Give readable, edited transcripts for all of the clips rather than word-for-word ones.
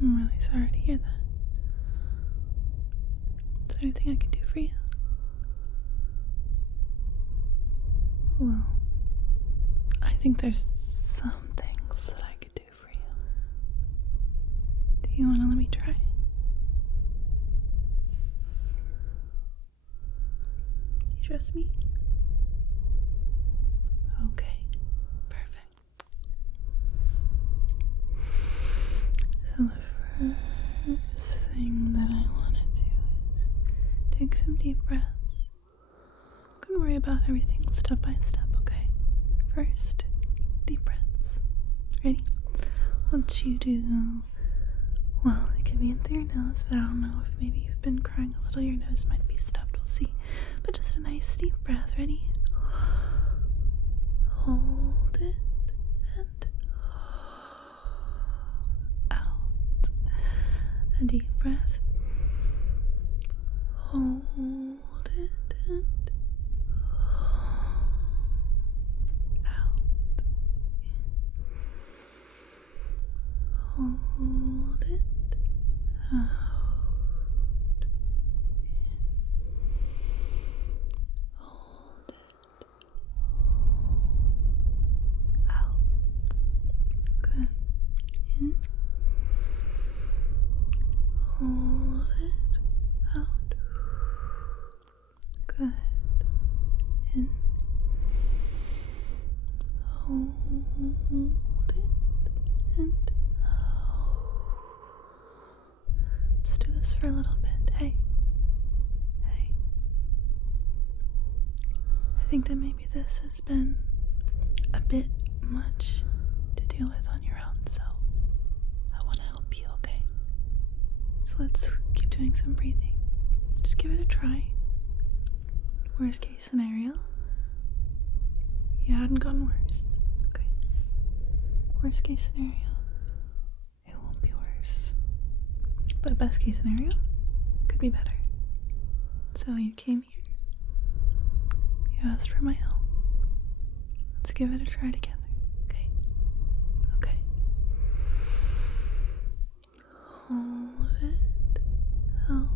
I'm really sorry to hear that. Is there anything I can do for you? Well, I think there's some things that I could do for you. Do you want to let me try? You trust me? Okay, perfect. So the first thing that I want to do is take some deep breaths. I'm going to worry about everything step by step, okay? First, deep breaths. Ready? I want you to, well, it can be in through your nose, but I don't know if maybe you've been crying a little, your nose might be stuffed, we'll see. But just a nice deep breath, ready? Hold it and out. A deep breath. Hold it and out. Hold it out. Hold it out. Good. In. Hold it out. Good. In. Hold it and out. Just do this for a little bit. Hey. Hey. I think that maybe this has been a bit much to deal with on your own, so I want to help you, okay? So let's keep doing some breathing. Just give it a try. Worst case scenario, you hadn't gotten worse. Okay. Worst case scenario, it won't be worse. But best case scenario, it could be better. So you came here. You asked for my help. Let's give it a try together. Okay. Okay. Hold it out.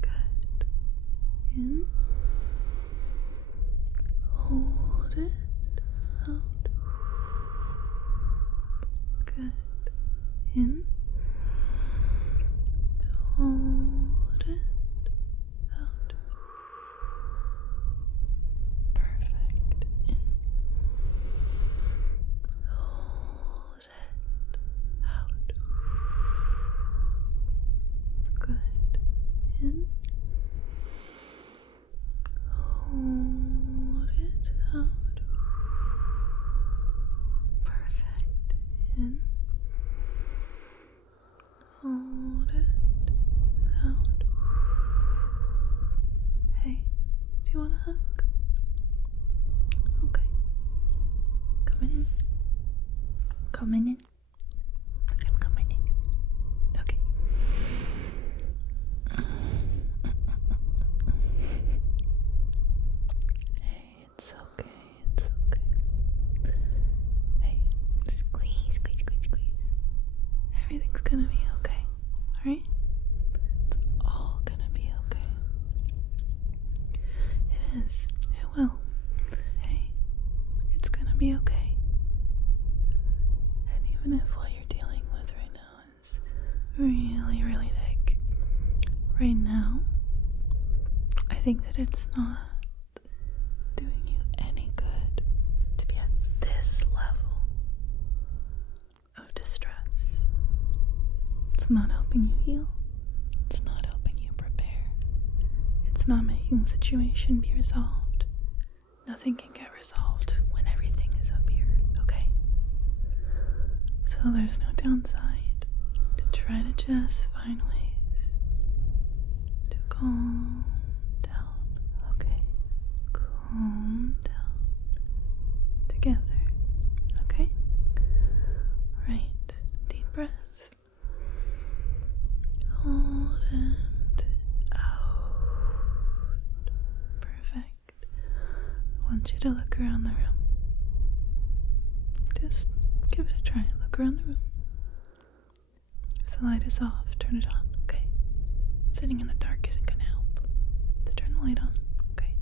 Good. In. Hold it out. Good. In. Hold it out. Perfect. In. Hold it out. Good. In. Hold it out. Perfect. In. Hold it out. Hey, do you want a hug? Okay. Coming in. Coming in. I'm coming in. Okay. Hey, it's okay. It's okay. Hey, squeeze, squeeze, squeeze, squeeze. Everything's gonna be okay. Alright? It's all gonna be okay. It is. It will. Hey, it's gonna be okay. And even if what you're dealing with right now is really, really big, right now, I think that it's not doing you any good to be at this level of distress. It's not helping you heal. It's not helping you prepare. It's not making the situation be resolved. Nothing can get resolved when everything is up here, okay? So there's no downside to try to just find ways to calm down, okay? Calm down together, okay? Right, deep breath. Hold and out. Perfect. I want you to look around the room. Just give it a try. Look around the room. If the light is off, turn it on, okay? Sitting in the dark isn't gonna help. So turn the light on, okay?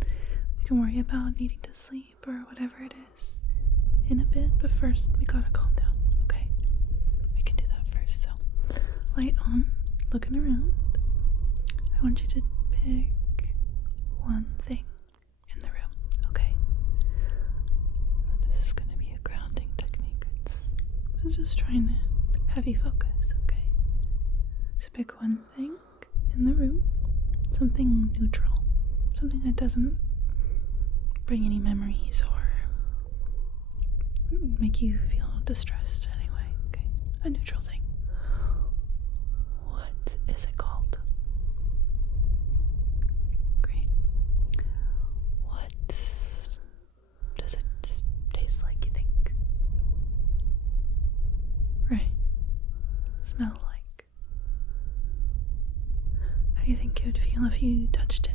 We can worry about needing to sleep or whatever it is in a bit, but first we gotta calm down, okay? We can do that first. So, light on, looking around. I want you to pick one thing in the room, okay? This is gonna be a grounding technique. It's just trying to have you focus, okay? So pick one thing in the room, something neutral, something that doesn't bring any memories or make you feel distressed anyway, okay? A neutral thing. What is it called? Great. What does it taste like, you think? Right. Smell like? How do you think it would feel if you touched it?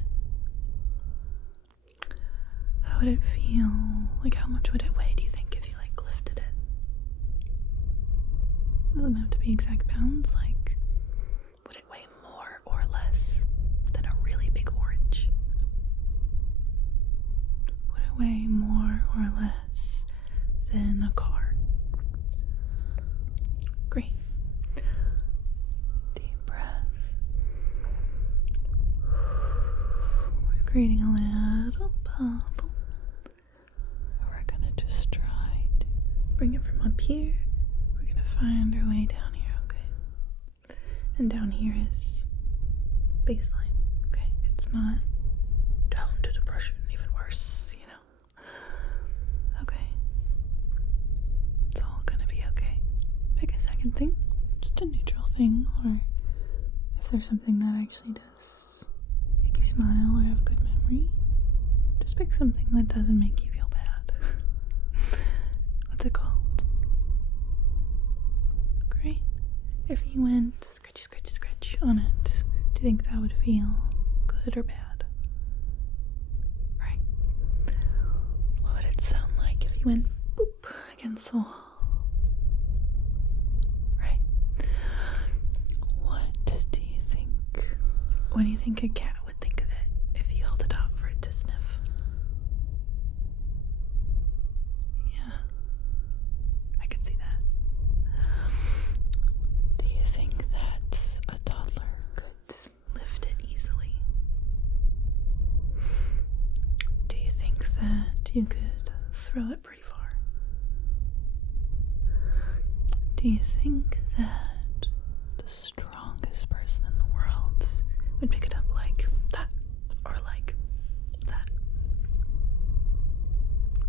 How would it feel? Like, how much would it weigh, do you think, if you, lifted it? It doesn't have to be exact pounds, would it weigh more or less than a really big orange? Would it weigh more or less than a car? Great. Deep breath. We're creating a little bubble. We're gonna just try to bring it from up here. We're gonna find our way down here, okay? And down here is baseline, okay? It's not down to depression, even worse, you know? Okay. It's all gonna be okay. Pick a second thing, just a neutral thing, or if there's something that actually does make you smile or have a good memory, just pick something that doesn't make you feel bad. What's it called? Great. If you went scratchy, scratchy, scratch on it, do you think that would feel good or bad? Right. What would it sound like if you went boop against the wall? Right. What do you think a cat would think of it if you held it out for it to sniff? Yeah, I could see that. Do you think that a toddler could lift it easily? Do you think that you could throw it pretty far? Do you think that the strongest person in the world would pick it up like that or like that?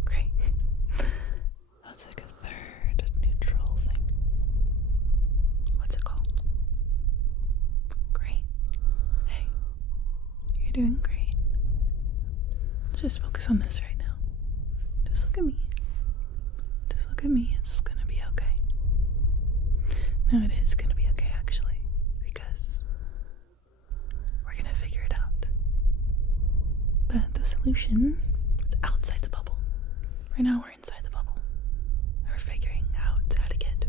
Great. That's like a third neutral thing. What's it called? Great. Hey, you're doing great. Just focus on this right now. Just look at me. Just look at me. It's gonna be okay. No, it is gonna be okay, actually, because we're gonna figure it out. But the solution is outside the bubble. Right now, we're inside the bubble. And we're figuring out how to get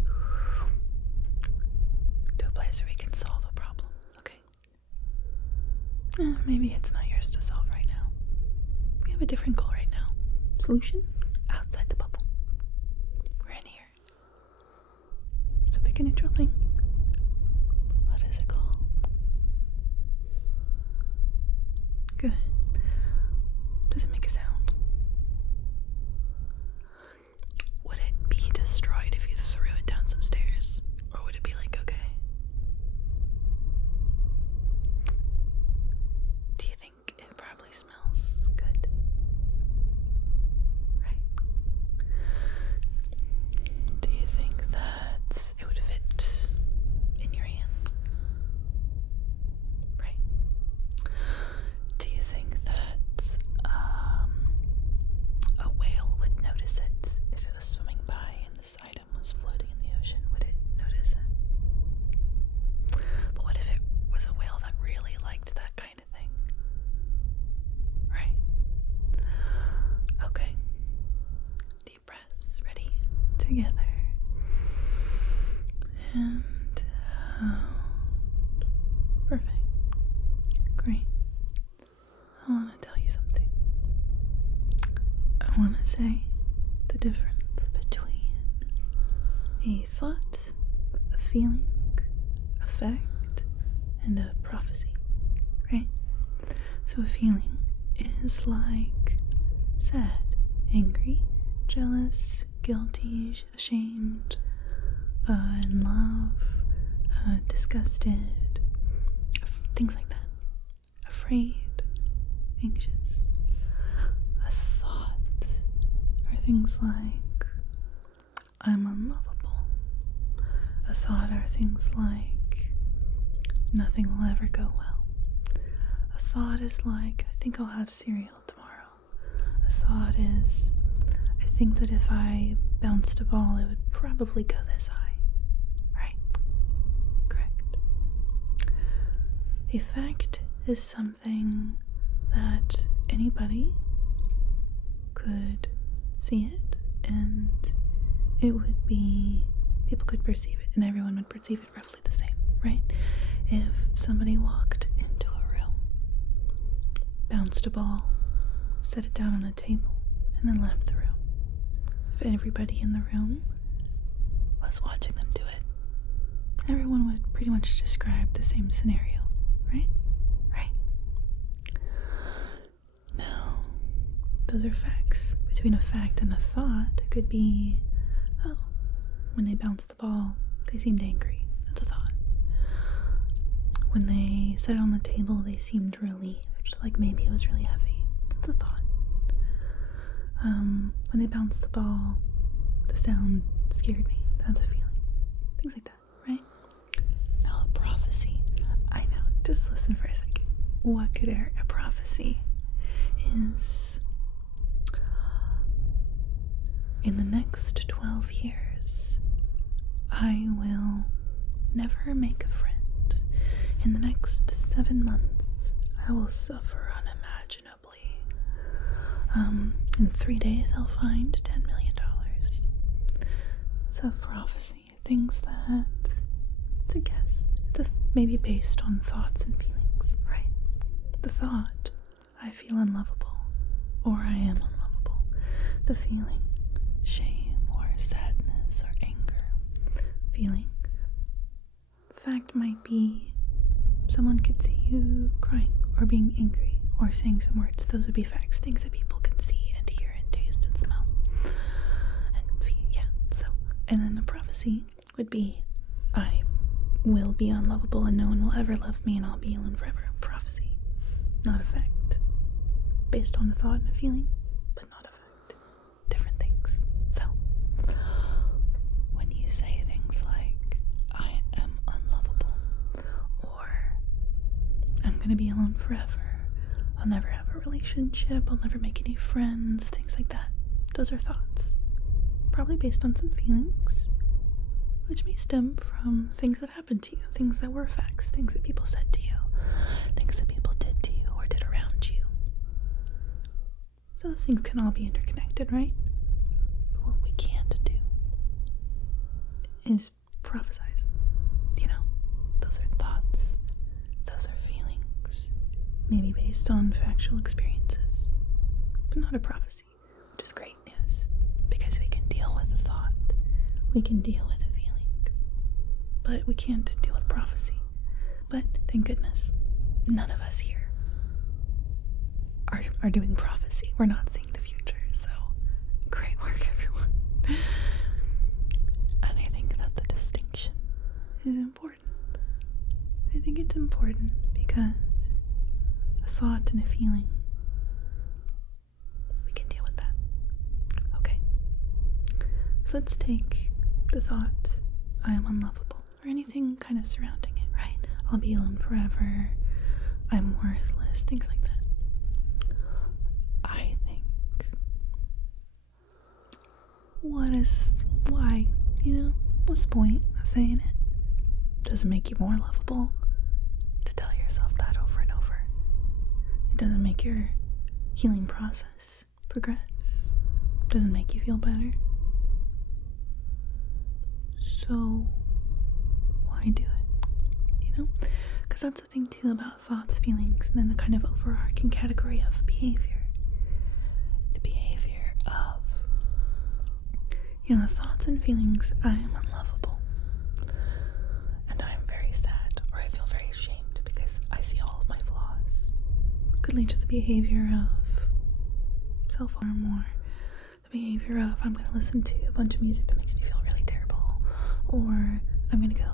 to a place where we can solve a problem, okay? Maybe it's not yours to solve right now. We have a different goal right now. Solution? Outside the bubble. We're in here. So pick a neutral thing. What is it called? Good. Does it make a sound? Would it be destroyed if you threw it down some stairs? Or would it be like, okay? Do you think it probably smells good? Right? Do you think that it would fit in your hand? Right? Do you think that a whale would notice it if it was swimming by and this item was floating in the ocean? Would it notice it? But what if it was a whale that really liked that kind of thing? Right? Okay. Deep breaths. Ready? Together. And out. Perfect. Great. I want to tell you something. I want to say the difference between a thought, a feeling, a fact, and a prophecy, right? So a feeling is like sad, angry, jealous, guilty, ashamed, in love, disgusted, things like that. Afraid, anxious. A thought are things like, I'm unlovable. A thought are things like, nothing will ever go well. A thought is like, I think I'll have cereal tomorrow. A thought is, I think that if I bounced a ball, it would probably go this high. Right? Correct. A fact is something that anybody could see it, and it would be, people could perceive it, and everyone would perceive it roughly the same, right? If somebody walked into a room, bounced a ball, set it down on a table, and then left the room, if everybody in the room was watching them do it, everyone would pretty much describe the same scenario, right? Right. Now, those are facts. Between a fact and a thought, it could be, oh, when they bounced the ball, they seemed angry. That's a thought. When they set it on the table, they seemed relieved, like maybe it was really heavy. That's a thought. When they bounced the ball, the sound scared me. That's a feeling. Things like that, right? Now, a prophecy. I know. Just listen for a second. What could a prophecy is? In the next 12 years, I will never make a friend. In the next 7 months, I will suffer unimaginably. In 3 days, I'll find $10 million. So prophecy, things that, it's a guess. It's maybe based on thoughts and feelings, right? The thought, I feel unlovable, or I am unlovable. The feeling, shame, or sadness, or anger. Feeling. Fact might be, someone could see you crying, or being angry, or saying some words. Those would be facts, things that people can see and hear and taste and smell. And feel, yeah, so. And then a prophecy would be, I will be unlovable and no one will ever love me and I'll be alone forever. Prophecy, not a fact. Based on a thought and a feeling, but not a fact. Different things. So, when you say things like, I am unlovable, or I'm gonna be alone forever, I'll never have a relationship, I'll never make any friends, things like that. Those are thoughts. Probably based on some feelings, which may stem from things that happened to you, things that were facts, things that people said to you, things that people did to you or did around you. So those things can all be interconnected, right? But what we can't do is prophesize. You know, those are thoughts, those are feelings, maybe based on factual experiences, but not a prophecy, which is great news, because we can deal with a thought, we can deal with a feeling, but we can't deal with prophecy. But thank goodness, none of us here are doing prophecy. We're not seeing the future, so great work, everyone. And I think that the distinction is important. I think it's important because a thought and a feeling, we can deal with that. Okay. So let's take the thought, I am unlovable, or anything kind of surrounding it, right? I'll be alone forever, I'm worthless, things like that. I think, why, what's the point of saying it? Does it make you more lovable to tell yourself that over and over? It doesn't make your healing process progress. It doesn't make you feel better. So, why do it? know? Because that's the thing too about thoughts, feelings, and then the kind of overarching category of behavior. The behavior of, the thoughts and feelings, I am unlovable. And I am very sad, or I feel very ashamed because I see all of my flaws. Could lead to the behavior of self-harm, or the behavior of I'm going to listen to a bunch of music that makes me feel really terrible, or I'm going to go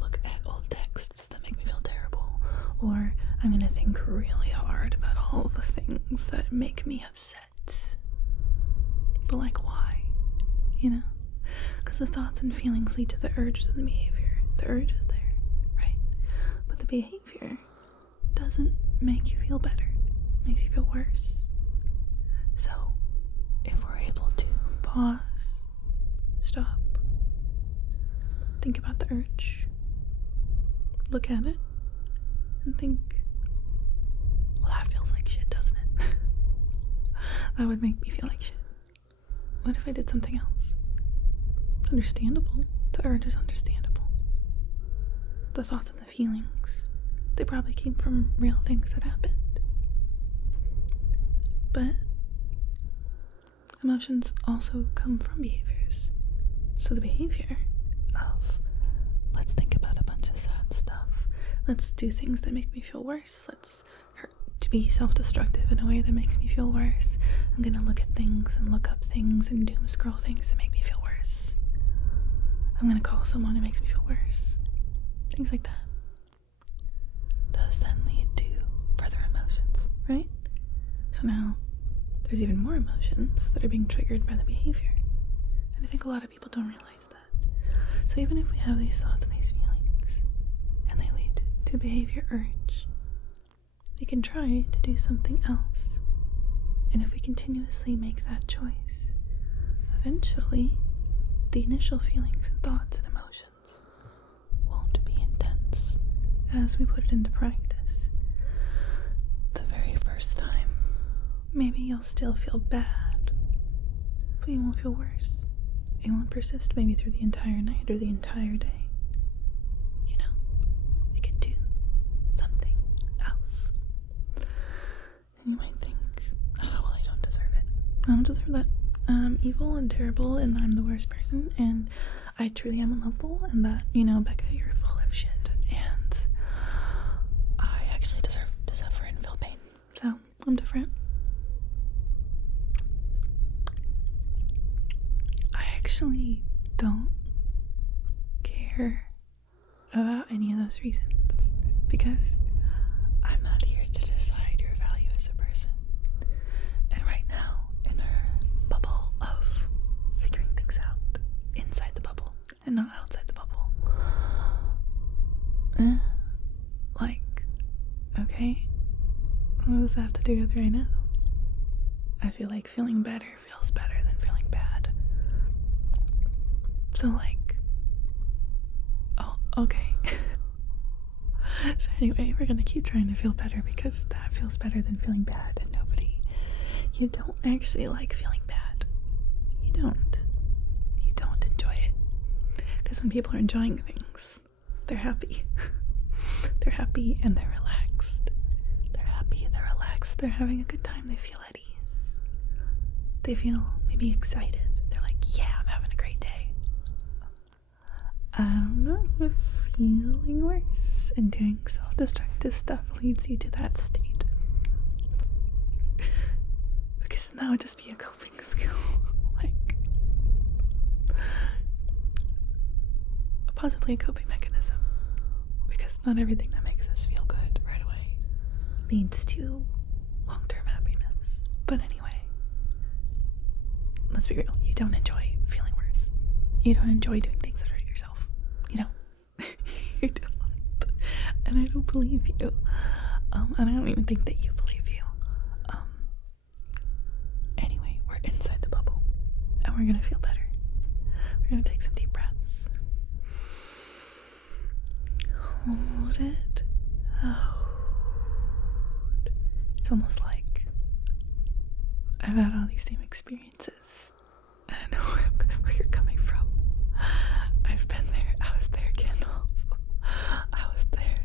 look at old texts that make me feel terrible, or I'm going to think really hard about all the things that make me upset. But like, why? Because the thoughts and feelings lead to the urges and the behavior. The urge is there, right? But the behavior doesn't make you feel better. It makes you feel worse. So, if we're able to pause, stop, think about the urge, look at it, and think, well, that feels like shit, doesn't it? That would make me feel like shit. What if I did something else? It's understandable. The urge is understandable. The thoughts and the feelings, they probably came from real things that happened. But emotions also come from behaviors. So the behavior of, let's think about a bunch of sad stuff. Let's do things that make me feel worse. Let's to be self-destructive in a way that makes me feel worse. I'm gonna look at things and look up things and doom scroll things that make me feel worse. I'm gonna call someone who makes me feel worse. Things like that. Does then lead to further emotions, right? So now there's even more emotions that are being triggered by the behavior. And I think a lot of people don't realize that. So even if we have these thoughts and these feelings, and they lead to behavior urge, we can try to do something else. And if we continuously make that choice, eventually the initial feelings and thoughts and emotions won't be intense as we put it into practice. The very first time, maybe you'll still feel bad, but you won't feel worse. It won't persist maybe through the entire night or the entire day. We could do something else. And you might think, well, I don't deserve it. I don't deserve that. I'm evil and terrible, and I'm the worst person, and I truly am unlovable, and that, Becca, you're full of shit, and I actually deserve to suffer and feel pain. So, I'm different. I actually don't care about any of those reasons, because I'm not here to decide your value as a person. And right now, in our bubble of figuring things out inside the bubble and not outside the bubble, okay, what does that have to do with right now? I feel like feeling better feels better than feeling bad. So okay. So anyway, we're gonna keep trying to feel better because that feels better than feeling bad, and you don't actually like feeling bad. You don't enjoy it. Because when people are enjoying things, they're happy. They're happy and they're relaxed. They're happy and they're relaxed. They're having a good time. They feel at ease. They feel maybe excited. They're like, yeah, I'm having a great day. I don't know if feeling worse and doing self-destructive stuff leads you to that state. Because then that would just be a coping skill. Possibly a coping mechanism. Because not everything that makes us feel good right away leads to long-term happiness. But anyway, let's be real. You don't enjoy feeling worse. You don't enjoy doing things that hurt yourself. You don't. You don't. And I don't believe you. And I don't even think that you believe you. Anyway, we're inside the bubble. And we're gonna feel better. We're gonna take some deep breaths. Hold it out. It's almost like I've had all these same experiences. I don't know where you're coming from. I've been there. I was there, Gandalf. I was there.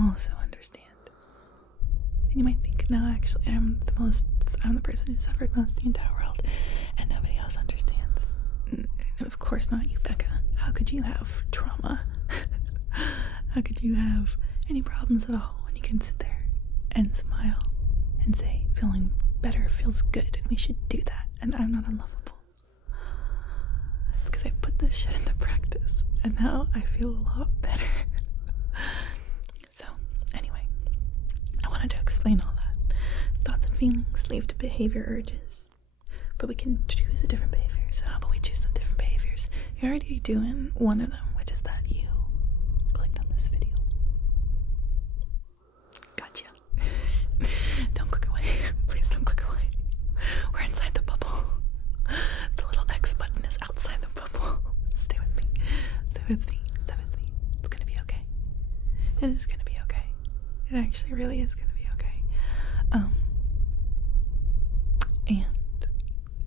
also understand. And you might think, no, actually, I'm the person who suffered most in the entire world, and nobody else understands. Of course not you, Becca. How could you have trauma? How could you have any problems at all when you can sit there and smile and say, feeling better feels good, and we should do that, and I'm not unlovable? It's because I put this shit into practice, and now I feel a lot better. So, anyway, I wanted to explain all that. Thoughts and feelings lead to behavior urges, but we can choose a different behavior. So how about we choose some different behaviors? You're already doing one of them, which is that you clicked on this video. Gotcha. Don't click away. Please don't click away. We're inside the bubble. The little X button is outside the bubble. Stay with me. Stay with me. Stay with me. It's gonna be okay. It is gonna be okay. It actually really is gonna be okay. And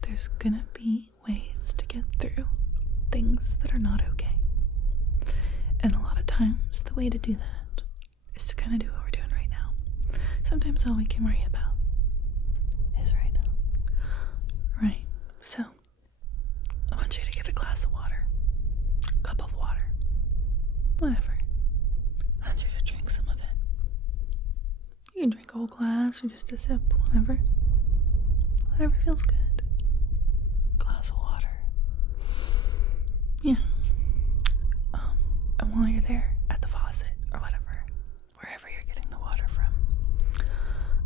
there's gonna be ways to get through things that are not okay. And a lot of times, the way to do that is to kind of do what we're doing right now. Sometimes all we can worry about is right now. Right. So, I want you to get a glass of water, a cup of water, whatever. I want you to drink some of it. You can drink a whole glass or just a sip, whatever. Whatever feels good. Glass of water. Yeah. And while you're there at the faucet or whatever, wherever you're getting the water from,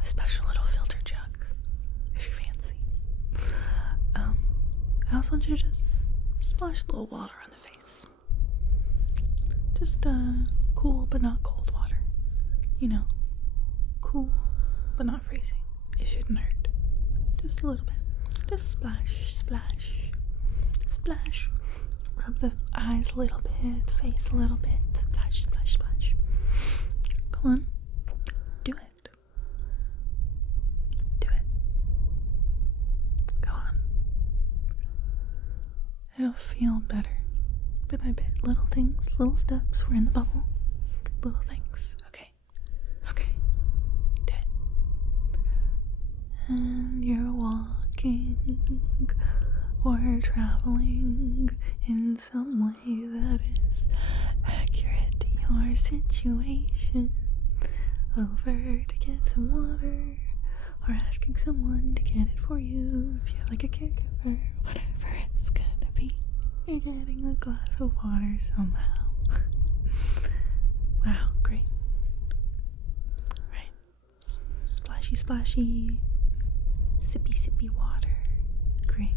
a special little filter jug, if you're fancy. I also want you to just splash a little water on the face. Just cool but not cold water. You know, cool but not freezing. It shouldn't hurt. Just a little bit. Just splash, splash, splash. Rub the eyes a little bit, face a little bit. Splash, splash, splash. Go on. Do it. Do it. Go on. It'll feel better. Bit by bit. Little things, little steps. We're in the bubble. Little things. Okay. Okay. Do it. And you're walking or traveling in some way that is accurate to your situation. Over to get some water, or asking someone to get it for you if you have like a caregiver, whatever it's gonna be. You're getting a glass of water somehow. Wow, great. Right. Splashy, splashy. Sippy, sippy water. Great.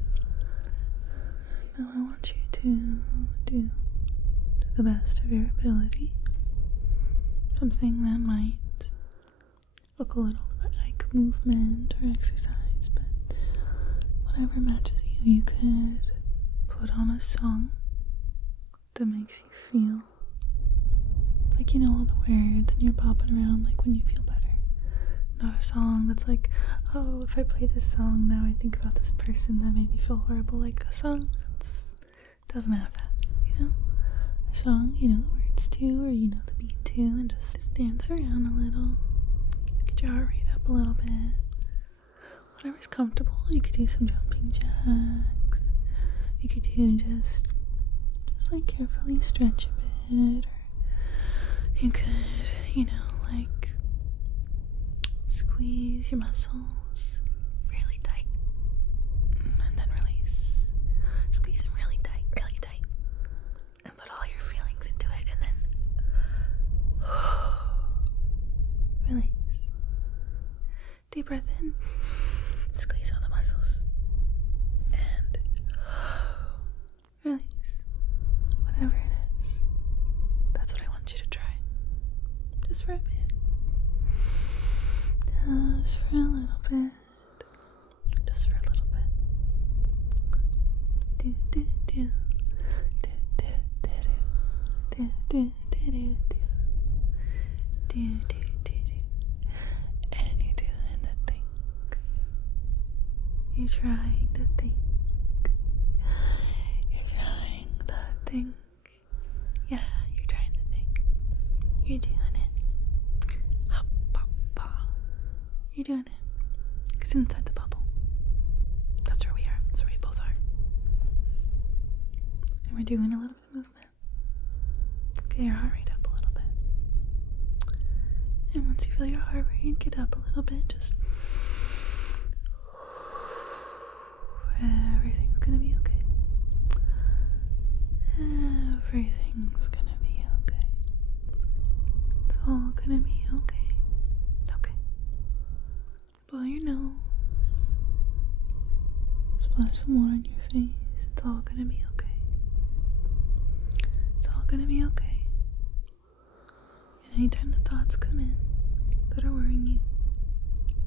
Now I want you to do, to the best of your ability, something that might look a little like movement or exercise, but whatever matches you, you could put on a song that makes you feel like you know all the words and you're bopping around like when you feel better. Not a song that's like, oh, if I play this song now I think about this person that made me feel horrible. Like a song that's doesn't have that, you know? A song you know the words to, or you know the beat to, and just dance around a little. Get your heart rate up a little bit. Whatever's comfortable. You could do some jumping jacks. You could do just like carefully stretch a bit, or you could, you know, like squeeze your muscles really tight and then release. Squeeze them really tight, and put all your feelings into it, and then release. Deep breath in, squeeze all the muscles, and release. Whatever it is, that's what I want you to try. Just for a bit. Just for a little bit. Just for a little bit. Do do do. Do do do do. Do do do do do. Do do do do. And you're doing the thing. You're trying to think. You're trying to think. Yeah, you're trying to think. You're doing it. You're doing it. Because inside the bubble, that's where we are. That's where we both are. And we're doing a little bit of movement. Get your heart rate up a little bit. And once you feel your heart rate get up a little bit, just everything's gonna be okay. Everything's gonna be okay. It's all gonna be okay. Okay. Blow your nose. Splash some water on your face. It's all gonna be okay. It's all gonna be okay. And anytime the thoughts come in that are worrying you,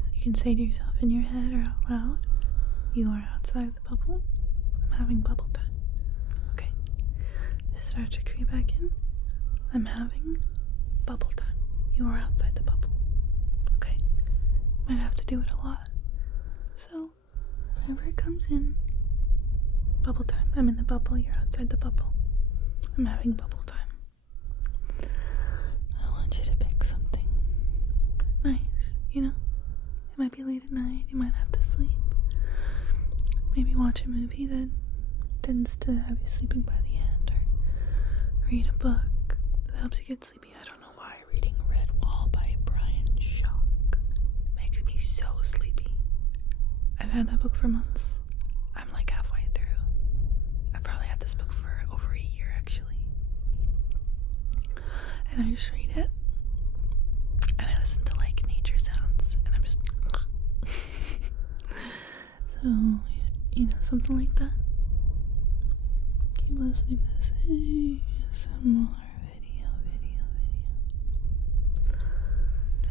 so you can say to yourself in your head or out loud, you are outside the bubble. I'm having bubble time. Okay. Start to creep back in. I'm having bubble time. You are outside the bubble. Okay. Might have to do it a lot. So, whenever it comes in, bubble time. I'm in the bubble. You're outside the bubble. I'm having bubble time. I want you to pick something nice, you know? It might be late at night. You might have to sleep. Maybe watch a movie that tends to have you sleeping by the end, or read a book that helps you get sleepy. I don't know why reading Red Wall by Brian Shock makes me so sleepy. I've had that book for months. I'm like halfway through. I've probably had this book for over a year, actually. And I just read it, and I listen to like nature sounds, and I'm just so, you know, something like that. Keep listening to this ASMR video.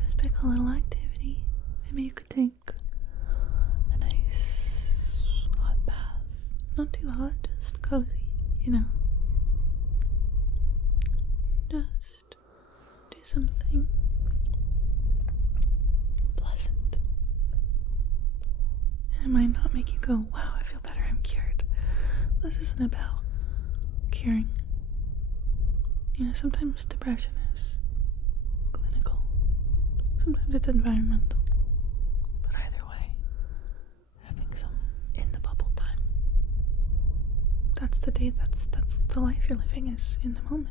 Just pick a little activity. Maybe you could take a nice hot bath. Not too hot, just cozy, you know. Just do something pleasant. And it might not make you go, wow, I feel better, I'm cured. This isn't about curing. You know, sometimes depression is clinical. Sometimes it's environmental. But either way, having some in the bubble time. That's the day, that's the life you're living, is in the moment.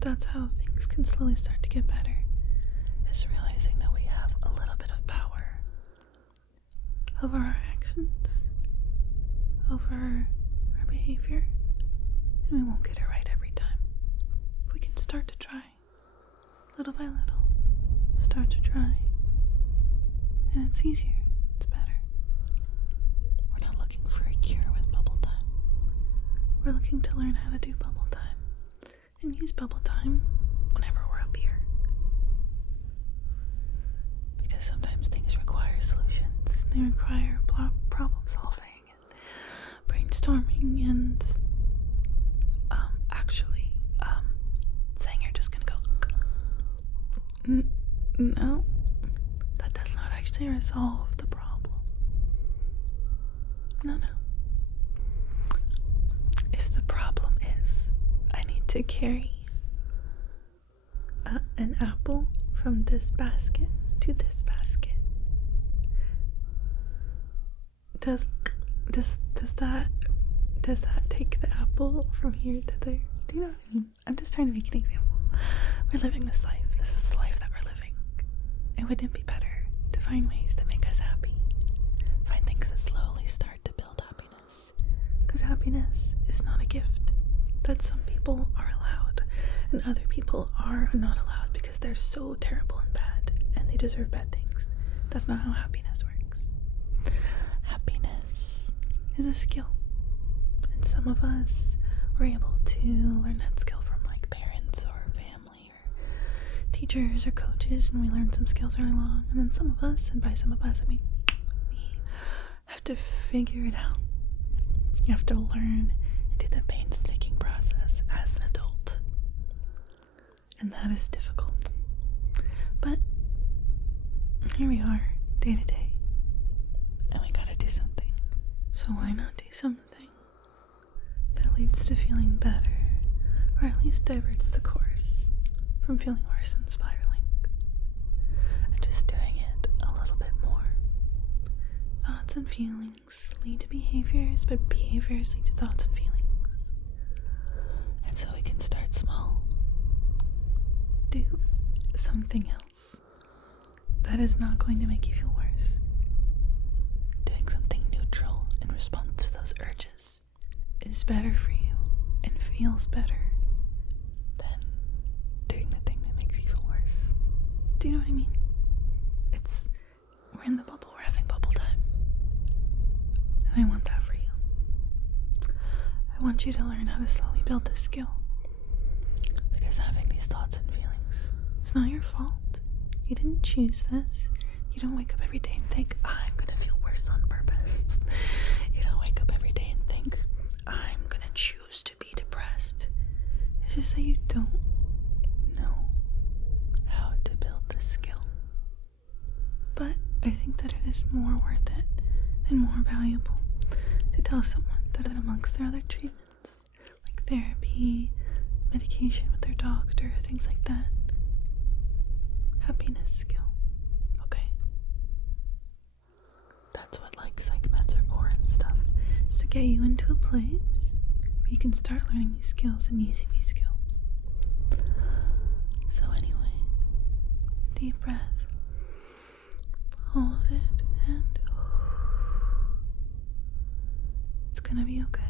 That's how things can slowly start to get better, is realizing that we have a little bit of power over our actions, over our behavior, and we won't get it right every time. We can start to try, little by little, start to try, and it's easier, it's better. We're not looking for a cure with bubble time. We're looking to learn how to do bubble time, and use bubble time whenever we're up here. Because sometimes things require solutions. They require problem solving and brainstorming and actually saying you're just gonna go no, that does not actually resolve the problem. No. If the problem is I need to carry an apple from this basket to this basket, does that take the apple from here to there? Do you know what I mean? I'm just trying to make an example. We're living this life. This is the life that we're living. And wouldn't it be better to find ways that make us happy? Find things that slowly start to build happiness. Because happiness is not a gift that some people are allowed and other people are not allowed because they're so terrible and bad and they deserve bad things. That's not how happiness works. Happiness is a skill. And some of us were able to learn that skill from like parents or family or teachers or coaches, and we learned some skills early on. And then some of us, and by some of us I mean me, have to figure it out. You have to learn and do the painstaking process as an adult. And that is difficult. But here we are, day to day. And we gotta do something. So why not do something that leads to feeling better, or at least diverts the course from feeling worse and spiraling? And just doing thoughts and feelings lead to behaviors, but behaviors lead to thoughts and feelings. And so we can start small. Do something else that is not going to make you feel worse. Doing something neutral in response to those urges is better for you and feels better than doing the thing that makes you feel worse. Do you know what I mean? We're in the bubble, we're having bubble time. And I want that for you. I want you to learn how to slowly build this skill. Because having these thoughts and feelings, it's not your fault. You didn't choose this. You don't wake up every day and think, I'm gonna feel worse on purpose. You don't wake up every day and think, I'm gonna choose to be depressed. It's just that you don't know how to build this skill. But I think that it is more worth it and more valuable to tell someone that amongst their other treatments, like therapy, medication with their doctor, things like that, happiness skill. Okay? That's what like psych meds are for and stuff. Is to get you into a place where you can start learning these skills and using these skills. So anyway, deep breath. Hold it and it's gonna be okay.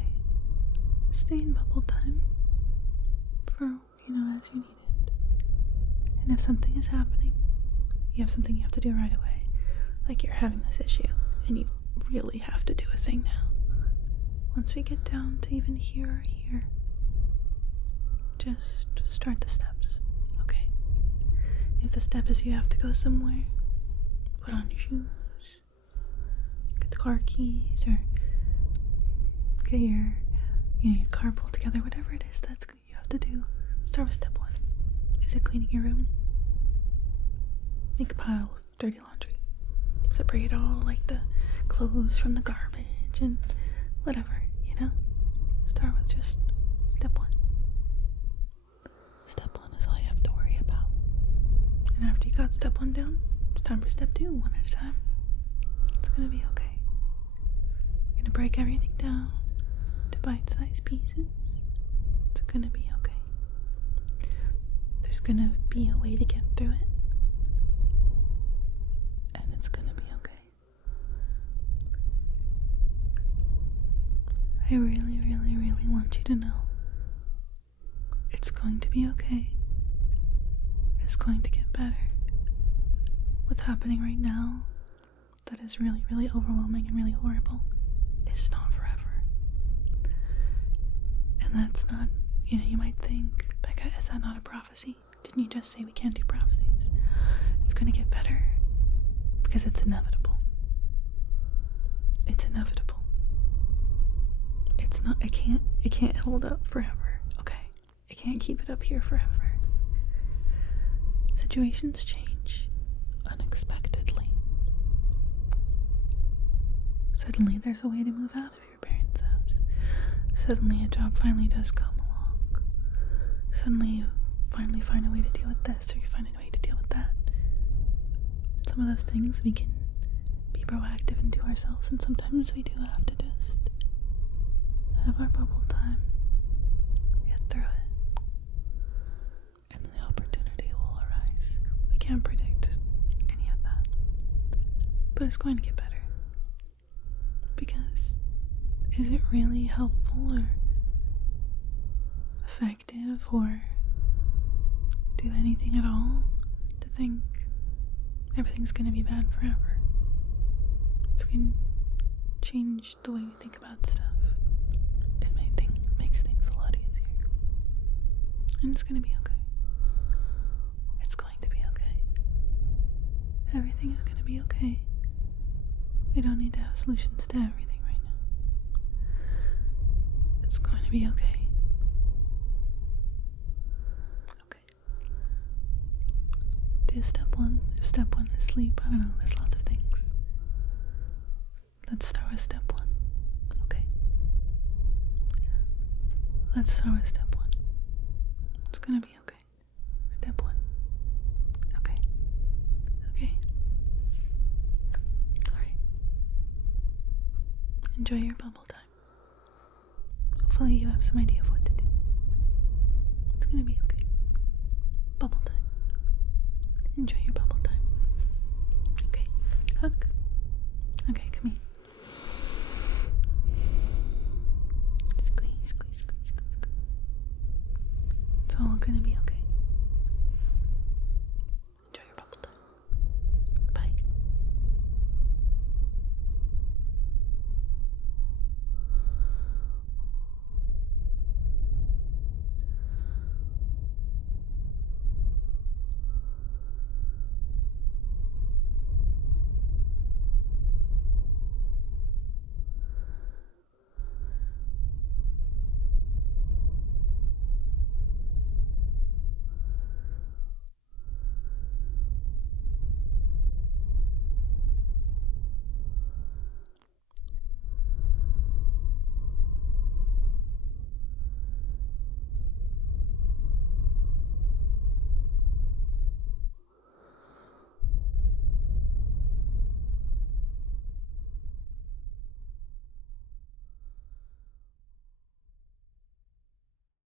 Stay in bubble time for, as you need it. And if something is happening, you have something you have to do right away. Like you're having this issue and you really have to do a thing now. Once we get down to even here or here, just start the steps, okay? If the step is you have to go somewhere, put on your shoes, get the car keys, or get your car pulled together, whatever it is that's you have to do. Start with step 1. Is it cleaning your room? Make a pile of dirty laundry. Separate all, like the clothes from the garbage and whatever, Start with just step 1. Step 1 is all you have to worry about. And after you got step 1 down, it's time for step 2, one at a time. It's gonna be okay. You're gonna break everything down to bite-sized pieces. It's gonna be okay. There's gonna be a way to get through it. And it's gonna be okay. I really, really, really want you to know it's going to be okay. It's going to get better. What's happening right now that is really, really overwhelming and really horrible is not forever. And that's not, you might think, Becca, is that not a prophecy? Didn't you just say we can't do prophecies? It's going to get better because it's inevitable. It's inevitable. It's not, it can't hold up forever, okay? It can't keep it up here forever. Situations change unexpectedly. Suddenly there's a way to move out of your parents' house. Suddenly a job finally does come along. Suddenly you finally find a way to deal with this, or you find a way to deal with that. Some of those things we can be proactive and do ourselves, and sometimes we do have to just have our bubble time, get through it, and the opportunity will arise. We can't predict any of that, but it's going to get better. Because is it really helpful or effective or do anything at all to think everything's going to be bad forever? If we can change the way we think about stuff, it makes things a lot easier. And it's going to be okay. It's going to be okay. Everything is going to be okay. We don't need to have solutions to everything right now. It's going to be okay. Okay. Do step 1. If step 1 is sleep, I don't know, there's lots of things. Let's start with step 1. Okay. Let's start with step 1. It's gonna be okay. Step 1. Okay. Okay. Alright. enjoy your bubble time. Hopefully you have some idea of what to do. It's gonna be okay. Bubble time. Enjoy your bubble time.